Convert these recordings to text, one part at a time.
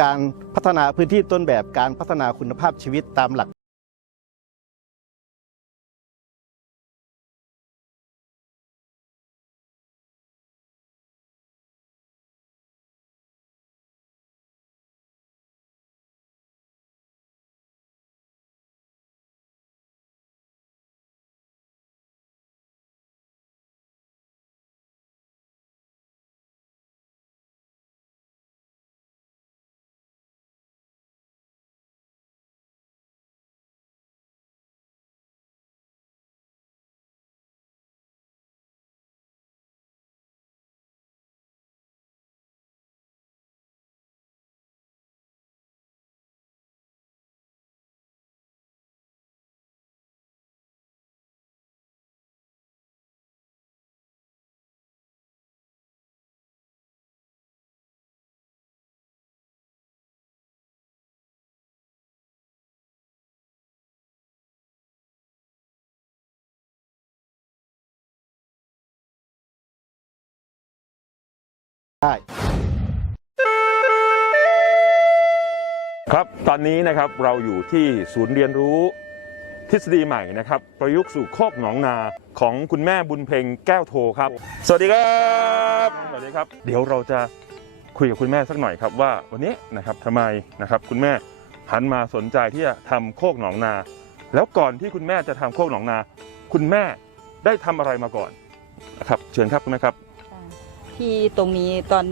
การพัฒนาพื้นที่ต้นแบบการพัฒนาคุณภาพชีวิตตามหลัก ได้ครับตอนนี้นะครับเราอยู่ที่ศูนย์เรียนรู้ทฤษฎีใหม่นะครับ ประยุกต์สู่โคกหนองนาของคุณแม่บุญเพ็งแก้วโทครับ สวัสดีครับสวัสดีครับ เดี๋ยวเราจะคุยกับคุณแม่สักหน่อยครับว่าวันนี้นะครับทำไมนะครับคุณแม่หันมาสนใจที่จะทำโคกหนองนา แล้วก่อนที่คุณแม่จะทำโคกหนองนา คุณแม่ได้ทำอะไรมาก่อนนะครับเชิญครับคุณแม่ครับ ที่ตรงนี้ตอน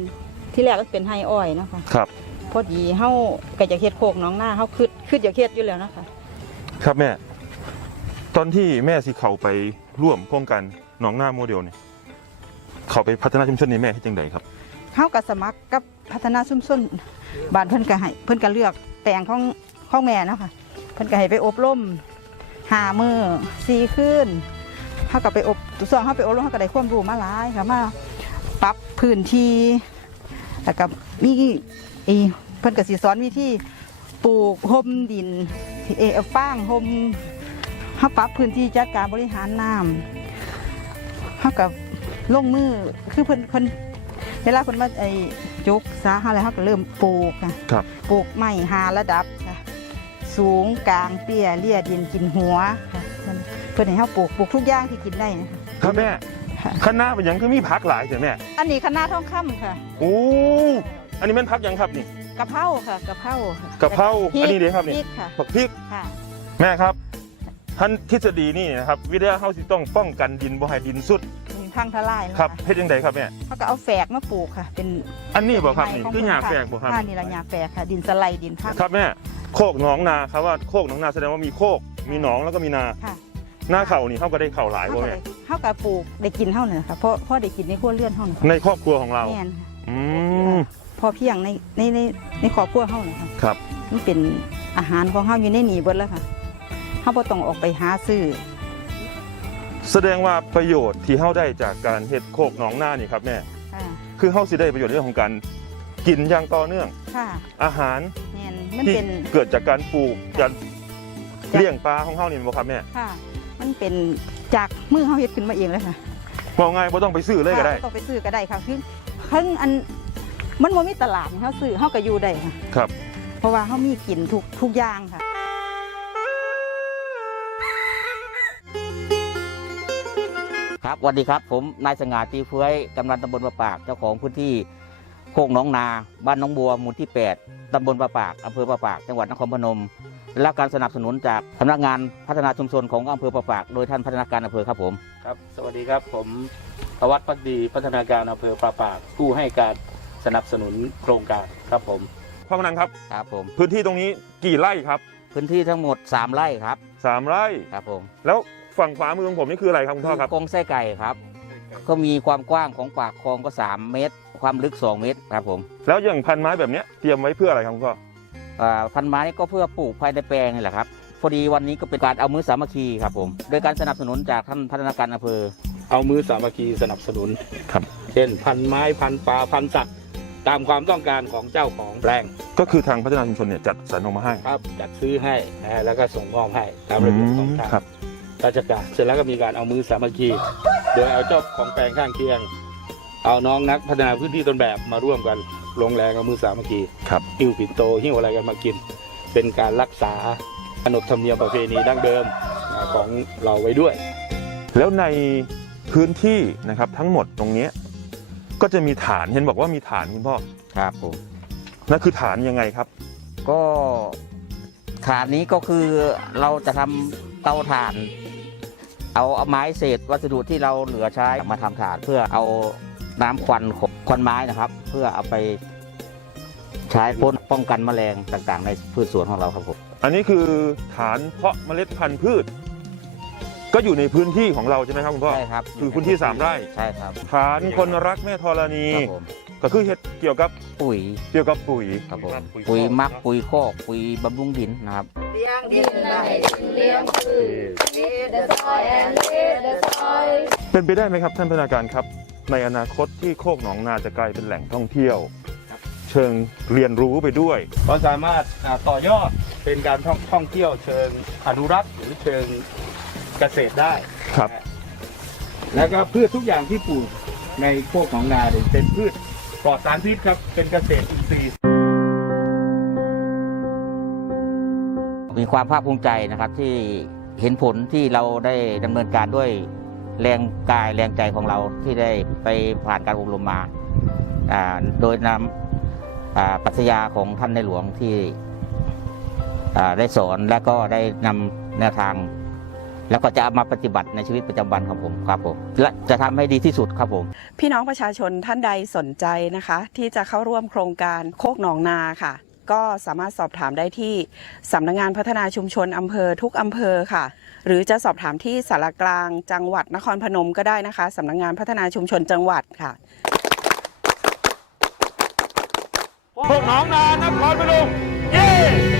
ที่แรกก็เป็นไฮอ้อยเนาะคะครับ พอดีเฮาก็จะเฮ็ดโคกหน้องหน้าเฮาคืดคืดอยากเฮ็ดอยู่แล้วนะคะครับแม่ ตอนที่แม่สิเขาไปร่วมโครงการหนองหน้าโมเดลเนี่ยเขาไปพัฒนาชุมชนในแม่ที่จังใดครับเฮาก็สมัครกับพัฒนาชุมชนบ้านเพิ่นก็ให้เพิ่นก็เลือกแต่งของของแม่เนาะค่ะเพิ่นก็ให้ไปอบรมหามือสีคืนเฮาก็ไปอบส่วนเฮาไปอบรมเฮาก็ได้ความรู้มาหลายค่ะมา ปรับพื้นที่แล้วก็มีอีเพิ่นก็สิสอนวิธีปลูกห่มดินที่เอเอาฟางห่มเฮาปรับพื้นที่จัดการบริหารน้ำเฮากับลงมือคือเพิ่นเพิ่นเวลาคนมาไอ้จุกสาหาอะไรเขาก็เริ่มปลูกค่ะครับปลูกไม้หาระดับค่ะสูงกลางเตี้ยเลี่ยดินกินหัวค่ะเพิ่นเพื่อนให้เขาปลูกปลูกทุกอย่างที่กินได้นะคะครับแม่ ค่ะคณะเป็นหยังคือมีพักหลายใช่ไหมแม่อันนี้คณะทองคำค่ะโอ้อันนี้แมันพักหยังครับนี่ กะเพราค่ะกะเพรากะเพราพริกอันนี้เดี๋ยวครับนี่ พริกค่ะผักพริกค่ะ แม่ครับ ท่านทฤษฎีนี่นะครับ วิทยาเฮาสิต้องป้องกันดินบ่ให้ดินสุดมีพังทลายนะครับเฮ็ดจังไดครับแม่เขาก็เอาแฝกมาปลูกค่ะ เป็นอันนี้บ่ครับนี่ไม้ของคือหญ้าเพิ่แฝกบ่ครับ ค่ะนี่ละหญ้าแฝกค่ะ ดินสไลด์ดินพักครับแม่โคกหนองนาครับว่าโคกหนองนาแสดงว่ามีโคก มีหนองแล้วก็มีนา ค่ะ หน้าเข่านี่เฮาก็ได้เข่าหลายเขาบ่ก็แม่ได้ เขาก็ปลูกได้กินเท่านั้นค่ะเพราะเพราะได้กินในครัวเรือนเท่านั้นค่ะในครอบครัวของเราแม่นค่ะอืมพอเพียงในในในในครอบครัวเฮานะคะครับ มันเป็นอาหารของเฮาอยู่ในนี่เบิดแล้วค่ะเฮาบ่ต้องออกไปหาซื้อแสดงว่าประโยชน์ที่เฮาได้จากการเฮ็ดโคกหนองนานี่ครับแม่ค่ะคือเฮาสิได้ประโยชน์ในเรื่องของการกินอย่างต่อเนื่อง ค่ะอาหารแม่นมันที่เป็น เกิดจากการปลูกการจ้ะเลี้ยงปลาของเฮานี่บ่ครับแม่ ค่ะ มันเป็น จากมือเฮาเฮ็ดขึ้นมาเองเลยค่ะบอกง่ายบ่ต้องไปซื้อเลยก็ได้ค่ะบ่ต้องไปซื้อก็ได้ค่ะคือเพิ่งอันมันบ่มีตลาดให้เฮาซื้อเฮาก็อยู่ได้ค่ะ ครับ เพราะว่าเฮามีกินทุกทุกอย่างค่ะ ครับสวัสดีครับ ผมนายสง่าตีเฟื้อยกำนันตำบลประปาก เจ้าของพื้นที่ โคกหนองนา บ้านหน้องบัวหมู่ที่ 8 ตำบลประปาก อำเภอประปาก จังหวัดนครพนม และรับการสนับสนุนจากสำนักงานพัฒนาชุมชนของอำเภอประปาก โดยท่านพัฒนาการอำเภอครับผม ครับ สวัสดีครับผมธวัฒน์พักดีพัฒนาการอำเภอปราปาก ผู้ให้การสนับสนุนโครงการครับผมพ่อกำนันครับ ครับผม พื้นที่ตรงนี้กี่ไร่ครับ พื้นที่ทั้งหมด 3 ไร่ครับสามไร่ ครับผม แล้วฝั่งขวามือของผมนี่คืออะไรครับคุณพ่อครับกรงไส้ไก่ครับ ก็มีความกว้างของปากคลองก็ 3 เมตร ความลึก 2 เมตรครับผมแล้วอย่างพันไม้แบบเนี้ยเตรียมไว้เพื่ออะไรครับคุณพ่ออ่าพันไม้นี่ก็เพื่อปลูกภายในแปลงนี่แหละครับพอดีวันนี้ก็เป็นการเอามือสามัคคีครับผมโดยการสนับสนุนจากท่านพัฒนาการอำเภอ เอามือสามัคคีสนับสนุนครับ เช่น พันไม้พันปลาพันสัตว์ตามความต้องการของเจ้าของแปลงก็คือทางพัฒนาชุมชนเนี่ยจัดสรรออกมาให้ครับจัดซื้อให้นะฮะแล้วก็ส่งมอบให้ตามระเบียบของทางครับ ราชการเสร็จแล้วก็มีการเอามือสามัคคี โดยเอาเจ้าของแปลงข้างเคียง เอาน้องนักพัฒนาพื้นที่ต้นแบบมาร่วมกันลงแรงกับมือสามัคคีครับหิ้วปิ่นโตหิ้วอะไรกันมากิน เป็นการรักษาขนบธรรมเนียมประเพณีดั้งเดิมอ่าของเราไว้ด้วย แล้วในพื้นที่นะครับทั้งหมดตรงเนี้ยก็จะมีฐานเห็นบอกว่ามีฐานคุณพ่อครับผมนั่นคือฐานยังไงครับ ก็ฐานนี้ก็คือเราจะทำเตาถ่านเอาเอาไม้เศษวัสดุที่เราเหลือใช้มาทำถ่านเพื่อเอา น้ำควันของควันไม้นะครับ เพื่อเอาไปใช้พ่นป้องกันแมลงต่างๆ ในพืชสวนของเราครับผมอันนี้คือฐานเพาะเมล็ดพันธุ์พืช ก็อยู่ในพื้นที่ของเราใช่ไหมครับคุณพ่อใช่ครับคือพื้นที่สามไร่ใช่ครับฐานคนรักแม่ธรณีครับผมก็คือเฮ็ดเกี่ยวกับปุ๋ยเกี่ยวกับปุ๋ยครับผมปุ๋ยหมักปุ๋ยคอกปุ๋ยบำรุงดินนะครับเลี้ยงดินได้เลี้ยงพืช Lead the soil and lead the soil เป็นไปได้ไหมครับท่านพนักงานครับ ในอนาคตที่โคกหนองนาจะกลายเป็นแหล่งท่องเที่ยว เชิงเรียนรู้ไปด้วย ก็สามารถอ่าต่อยอดเป็นการท่องท่องเที่ยวเชิงอนุรักษ์หรือเชิงเกษตรได้ครับแล้วก็พืชทุกอย่างที่ปลูกในโคกของนาเนี่ยเป็นพืชปลอดสารพิษครับเป็นเกษตรอินทรีย์ มีความภาคภูมิใจนะครับที่เห็นผลที่เราได้ดำเนินการด้วย แรงกายแรงใจของเราที่ได้ไปผ่านการอบรมมา โดยนำปรัชญาของท่านในหลวงที่ได้สอนและก็ได้นำแนวทาง แล้วก็จะเอามาปฏิบัติในชีวิตประจำวันของผมครับผมและจะทำให้ดีที่สุดครับผม พี่น้องประชาชนท่านใดสนใจนะคะ ที่จะเข้าร่วมโครงการโคกหนองนาค่ะก็สามารถสอบถามได้ที่สำนักงงานพัฒนาชุมชนอำเภอทุกอำเภอค่ะ หรือจะสอบถามที่สารกลางจังหวัดนครพนมก็ได้นะคะสำนักงานพัฒนาชุมชนจังหวัดค่ะ พวกน้องนานครพนมเย้